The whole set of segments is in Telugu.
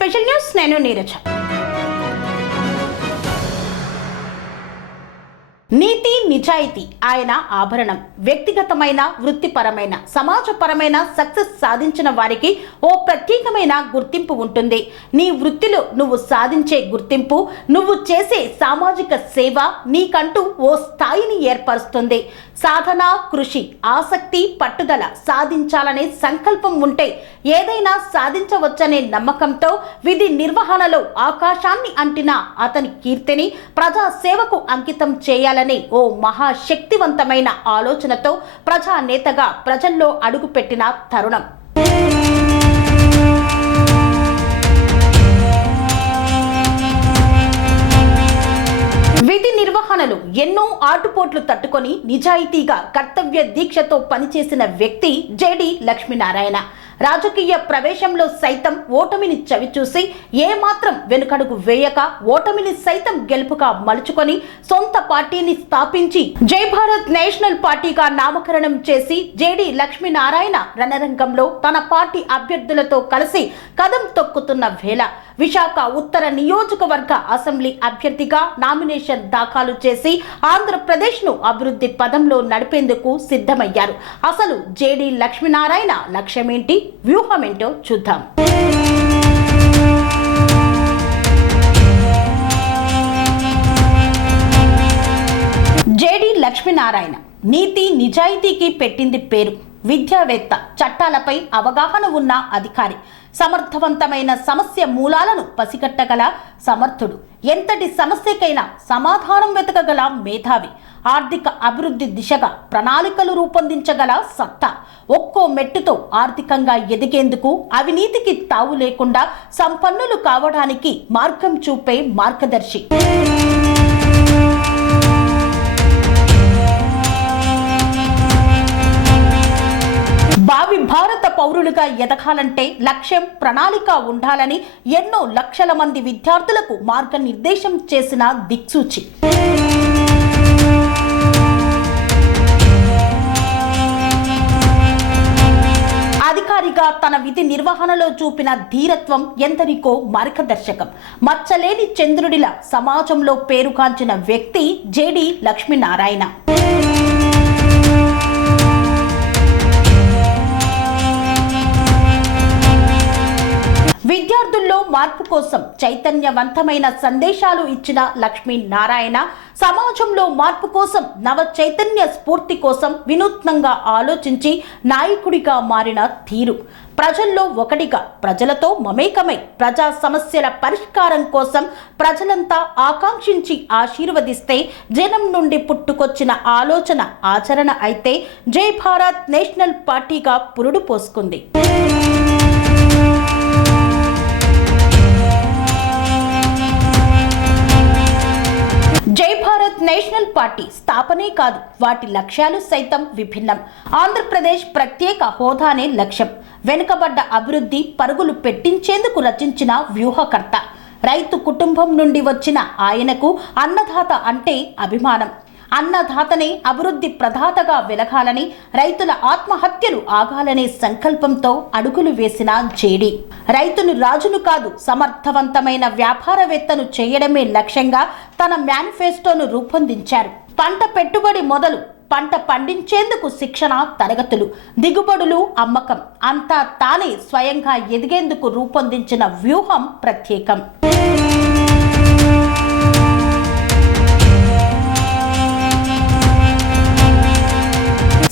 స్పెషల్ న్యూస్ నేను నీరజ. నీతి నిజాయితీ ఆయన ఆభరణం. వ్యక్తిగతమైన, వృత్తిపరమైన, సమాజపరమైన సక్సెస్ సాధించిన వారికి ఓ ప్రత్యేకమైన గుర్తింపు ఉంటుంది. నీ వృత్తిలో నువ్వు సాధించే గుర్తింపు, నువ్వు చేసే సామాజిక సేవ నీకంటూ ఓ స్థాయిని ఏర్పరుస్తుంది. సాధన, కృషి, ఆసక్తి, పట్టుదల, సాధించాలనే సంకల్పం ఉంటే ఏదైనా సాధించవచ్చనే నమ్మకంతో విధి నిర్వహణలో ఆకాశాన్ని అంటిన అతని కీర్తిని ప్రజాసేవకు అంకితం చేయాలని ఓ మహాశక్తివంతమైన ఆలోచనతో ప్రజానేతగా ప్రజల్లో అడుగుపెట్టిన తరుణం. విధి నిర్వహణలో ఎన్నో ఆటుపోట్లు తట్టుకొని నిజాయితీగా కర్తవ్య దీక్షతో పనిచేసిన వ్యక్తి జేడి లక్ష్మీనారాయణ. రాజకీయ ప్రవేశంలో సైతం ఓటమిని చవిచూసి ఏమాత్రం వెనుకడుగు వేయక ఓటమిని సైతం గెలుపుగా మలుచుకొని సొంత పార్టీని స్థాపించి జై భారత్ నేషనల్ పార్టీగా నామకరణం చేసి జేడి లక్ష్మీనారాయణ రణరంగంలో తన పార్టీ అభ్యర్థులతో కలిసి కదం తొక్కుతున్న వేళ విశాఖ ఉత్తర నియోజకవర్గ అసెంబ్లీ అభ్యర్థిగా నామినేషన్ దాఖలు చేసి ఆంధ్రప్రదేశ్ను అభివృద్ధి పదంలో నడిపేందుకు సిద్ధమయ్యారు. అసలు జేడి లక్ష్మీనారాయణ లక్ష్యమేంటి, వ్యూహమేంటో చూద్దాం. జేడి లక్ష్మీనారాయణ నీతి నిజాయితీకి పెట్టింది పేరు. విద్యావేత్త, చట్టాలపై అవగాహన ఉన్న అధికారి, సమర్థవంతమైన సమస్య మూలాలను పసిగట్టగల సమర్థుడు, ఎంతటి సమస్యకైనా సమాధానం వెతకగల మేధావి, ఆర్థిక అభివృద్ధి దిశగా ప్రణాళికలు రూపొందించగల సత్తా, ఒక్కో మెట్టుతో ఆర్థికంగా ఎదిగేందుకు అవినీతికి తావు లేకుండా సంపన్నులు కావడానికి మార్గం చూపే మార్గదర్శి. భావి భారత పౌరులుగా ఎదగాలంటే లక్ష్యం, ప్రణాళిక ఉండాలని ఎన్నో లక్షల మంది విద్యార్థులకు మార్గనిర్దేశం చేసిన దిక్సూచి. అధికారిగా తన విధి నిర్వహణలో చూపిన ధీరత్వం ఎందరికో మార్గదర్శకం. మచ్చలేని చంద్రుడిలా సమాజంలో పేరుగాంచిన వ్యక్తి జేడి లక్ష్మీనారాయణ. విద్యార్థుల్లో మార్పు కోసం చైతన్యవంతమైన సందేశాలు ఇచ్చిన లక్ష్మీనారాయణ సమాజంలో మార్పు కోసం, నవ చైతన్య స్ఫూర్తి కోసం వినూత్నంగా ఆలోచించి నాయకుడిగా మారిన తీరు. ప్రజల్లో ఒకటిగా, ప్రజలతో మమేకమై ప్రజా సమస్యల పరిష్కారం కోసం ప్రజలంతా ఆకాంక్షించి ఆశీర్వదిస్తే జనం నుండి పుట్టుకొచ్చిన ఆలోచన ఆచరణ అయితే జై భారత్ నేషనల్ పార్టీగా పురుడు పోసుకుంది. జై భారత్ నేషనల్ పార్టీ స్థాపనే కాదు, వాటి లక్ష్యాలు సైతం విభిన్నం. ఆంధ్రప్రదేశ్ ప్రత్యేక హోదానే లక్ష్యం. వెనుకబడ్డ అభివృద్ధి పరుగులు పెట్టించేందుకు రచించిన వ్యూహకర్త. రైతు కుటుంబం నుండి వచ్చిన ఆయనకు అన్నదాత అంటే అభిమానం. అన్నదాతనే అభివృద్ధి ప్రదాతగా వెలగాలని, రైతుల ఆత్మహత్యలు ఆగాలనే సంకల్పంతో అడుగులు వేసిన జేడి. రైతును రాజును కాదు, సమర్థవంతమైన వ్యాపారవేత్తను చేయడమే లక్ష్యంగా తన మేనిఫెస్టోను రూపొందించారు. పంట పెట్టుబడి మొదలు పంట పండించేందుకు శిక్షణ తరగతులు, దిగుబడులు, అమ్మకం అంతా తానే స్వయంగా ఎదిగేందుకు రూపొందించిన వ్యూహం ప్రత్యేకం.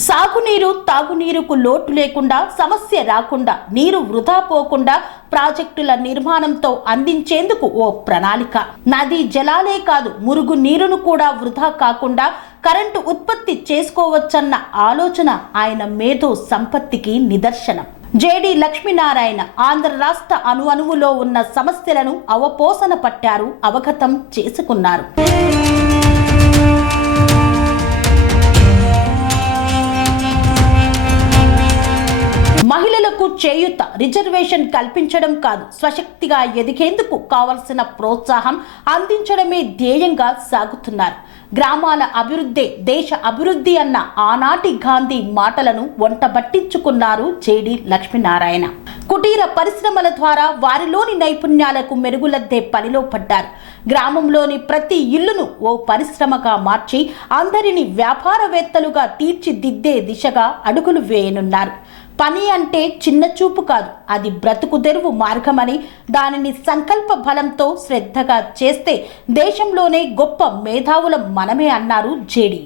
సాగునీరు, తాగునీరుకు లోటు లేకుండా, సమస్య రాకుండా, నీరు వృధా పోకుండా ప్రాజెక్టుల నిర్మాణంతో అందించేందుకు ఓ ప్రణాళిక. నదీ జలాలే కాదు, మురుగు నీరును కూడా వృధా కాకుండా కరెంటు ఉత్పత్తి చేసుకోవచ్చన్న ఆలోచన ఆయన మేధో సంపత్తికి నిదర్శనం. జేడి లక్ష్మీనారాయణ ఆంధ్ర రాష్ట్ర అణువణువులో ఉన్న సమస్యలను అవపోసన పట్టారు, అవగతం చేసుకున్నారు. మహిళలకు చేయూత, రిజర్వేషన్ కల్పించడం కాదు, స్వశక్తిగా ఎదిగేందుకు కావలసిన ప్రోత్సాహం అందించడమే ధ్యేయంగా సాగుతున్నారు. గ్రామాల అభివృద్ధే దేశ అభివృద్ధి అన్న ఆనాటి గాంధీ మాటలను వంటబట్టించుకున్నారు జేడి లక్ష్మీనారాయణ. కుటీర పరిశ్రమల ద్వారా వారిలోని నైపుణ్యాలకు మెరుగులద్దే పనిలో పడ్డారు. గ్రామంలోని ప్రతి ఇల్లును ఓ పరిశ్రమగా మార్చి అందరినీ వ్యాపారవేత్తలుగా తీర్చిదిద్దే దిశగా అడుగులు వేయనున్నారు. పని అంటే చిన్న చూపు కాదు, అది బ్రతుకు తెరువు మార్గమని, దానిని సంకల్ప బలంతో శ్రద్ధగా చేస్తే దేశంలోనే గొప్ప మేధావులం మనమే అన్నారు జేడి.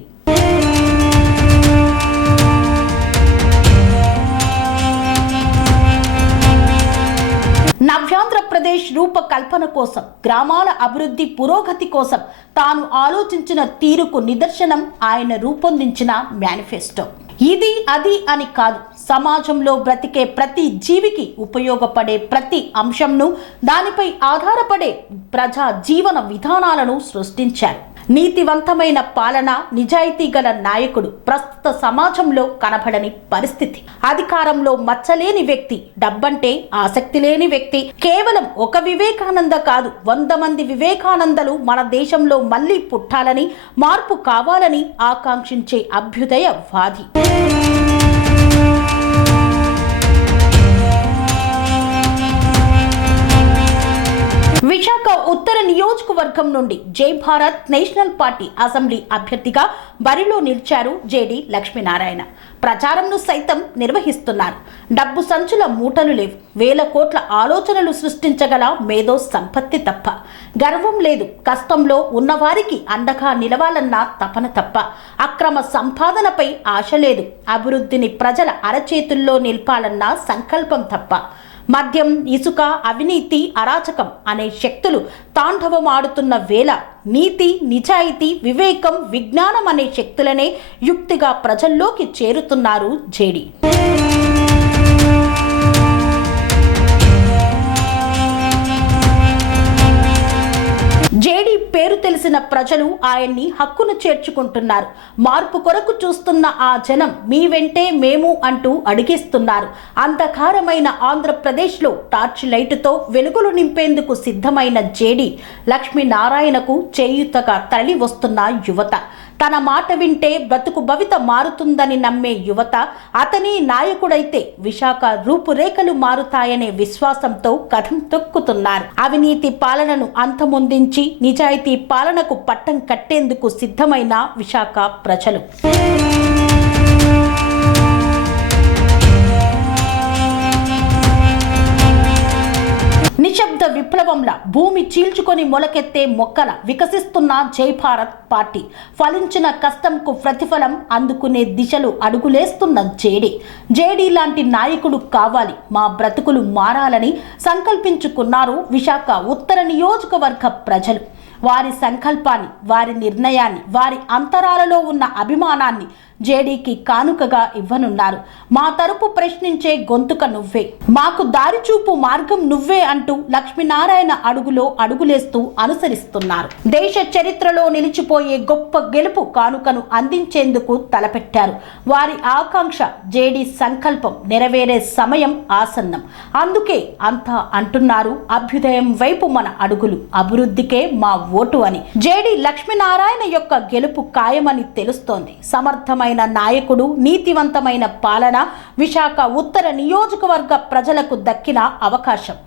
నవ్యాంధ్రప్రదేశ్ రూపకల్పన కోసం, గ్రామాల అభివృద్ధి పురోగతి కోసం తాను ఆలోచించిన తీరుకు నిదర్శనం ఆయన రూపొందించిన మేనిఫెస్టో. ఇది అది అని కాదు, సమాజంలో బ్రతికే ప్రతి జీవికి ఉపయోగపడే ప్రతి అంశంను, దానిపై ఆధారపడే ప్రజా జీవన విధానాలను సృష్టించారు. నీతివంతమైన పాలన, నిజాయితీ గల నాయకుడు ప్రస్తుత సమాజంలో కనబడని పరిస్థితి. అధికారంలో మచ్చలేని వ్యక్తి, డబ్బంటే ఆసక్తి లేని వ్యక్తి. కేవలం ఒక వివేకానంద కాదు, 100 మంది వివేకానందలు మన దేశంలో మళ్లీ పుట్టాలని, మార్పు కావాలని ఆకాంక్షించే అభ్యుదయవాది. విశాఖ ఉత్తర నియోజకవర్గం నుండి జై భారత్ నేషనల్ పార్టీ అసెంబ్లీ అభ్యర్థిగా బరిలో నిలిచారు జేడి లక్ష్మీనారాయణ. ప్రచారంను సైతం నిర్వహిస్తున్నారు. డబ్బు సంచుల మూటలు లేవు, వేల కోట్ల ఆలోచనలు సృష్టించగల మేధో సంపత్తి తప్ప. గర్వం లేదు, కష్టంలో ఉన్నవారికి అండగా నిలవాలన్న తపన తప్ప. అక్రమ సంపాదనపై ఆశ లేదు, అభివృద్ధిని ప్రజల అరచేతుల్లో నిలపాలన్న సంకల్పం తప్ప. మద్యం, ఇసుక, అవినీతి, అరాచకం అనే శక్తులు తాండవమాడుతున్న వేళ నీతి, నిజాయితీ, వివేకం, విజ్ఞానం అనే శక్తులనే యుక్తిగా ప్రజల్లోకి చేరుతున్నారు జేడి. జేడి పేరు తెలిసిన ప్రజలు ఆయన్ని హక్కును చేర్చుకుంటున్నారు. మార్పు కొరకు చూస్తున్న ఆ జనం మీ వెంటే మేము అంటూ అడిగిస్తున్నారు. అంధకారమైన ఆంధ్రప్రదేశ్లో టార్చ్ లైటుతో వెలుగులు నింపేందుకు సిద్ధమైన జేడి లక్ష్మీనారాయణకు చేయూతగా తరలి వస్తున్న యువత. తన మాట వింటే బ్రతుకు భవిత మారుతుందని నమ్మే యువత. అతని నాయకుడైతే విశాఖ రూపురేఖలు మారుతాయనే విశ్వాసంతో కథం తొక్కుతున్నారు. అవినీతి పాలనను అంతమొందించి నిజాయితీ పాలనకు పట్టం కట్టేందుకు సిద్ధమైన విశాఖ ప్రజలు. నిశ్శబ్ద విప్లవంలా భూమి చీల్చుకొని మొలకెత్తే మొక్కల వికసిస్తున్న జై భారత్ పార్టీ. ఫలించిన కష్టంకు ప్రతిఫలం అందుకునే దిశలు అడుగులేస్తున్న జేడి లాంటి నాయకుడు కావాలి, మా బ్రతుకులు మారాలని సంకల్పించుకున్నారు విశాఖ ఉత్తర నియోజకవర్గ ప్రజలు. వారి సంకల్పాన్ని, వారి నిర్ణయాన్ని, వారి అంతరాలలో ఉన్న అభిమానాన్ని జేడీకి కానుకగా ఇవ్వనున్నారు. మా తరపు ప్రశ్నించే గొంతుక నువ్వే, మాకు దారిచూపు మార్గం నువ్వే అంటూ లక్ష్మీనారాయణ అడుగులో అడుగులేస్తూ అనుసరిస్తున్నారు. దేశ చరిత్రలో నిలిచిపోయే గొప్ప గెలుపు కానుకను అందించేందుకు తలపెట్టారు. వారి ఆకాంక్ష, జేడీ సంకల్పం నెరవేరే సమయం ఆసన్నం. అందుకే అంతా అంటున్నారు, అభ్యుదయం వైపు మన అడుగులు, అభివృద్ధికే మా ఓటు అని. జేడి లక్ష్మీనారాయణ యొక్క గెలుపు ఖాయమని తెలుస్తోంది. సమర్థమైన నాయకుడు, నీతివంతమైన పాలన విశాఖ ఉత్తర నియోజకవర్గ ప్రజలకు దక్కిన అవకాశం.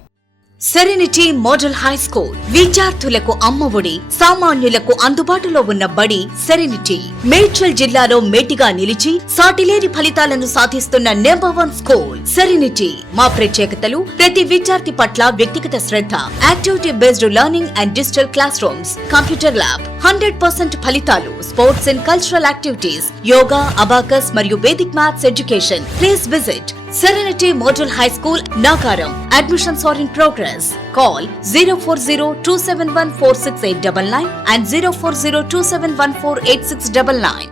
సెరెనిటీ మోడల్ హై స్కూల్ విద్యార్థులకు అమ్మఒడి, సామాన్యులకు అందుబాటులో ఉన్న బడి సెరెనిటీ. మేడ్చల్ జిల్లాలో మేటిగా నిలిచి సాటిలేని ఫలితాలను సాధిస్తున్న #1 స్కూల్ సెరెనిటీ. మా ప్రత్యేకతలు ప్రతి విద్యార్థి పట్ల వ్యక్తిగత శ్రద్ధ, activity based learning and digital classrooms, computer lab, 100% ఫలితాలు, sports and cultural activities, yoga, abacus మరియు vedic maths education. Please visit Serenity Model High School, Nagaram. Admissions are in progress. Call 040-271-46899 and 040-271-48699.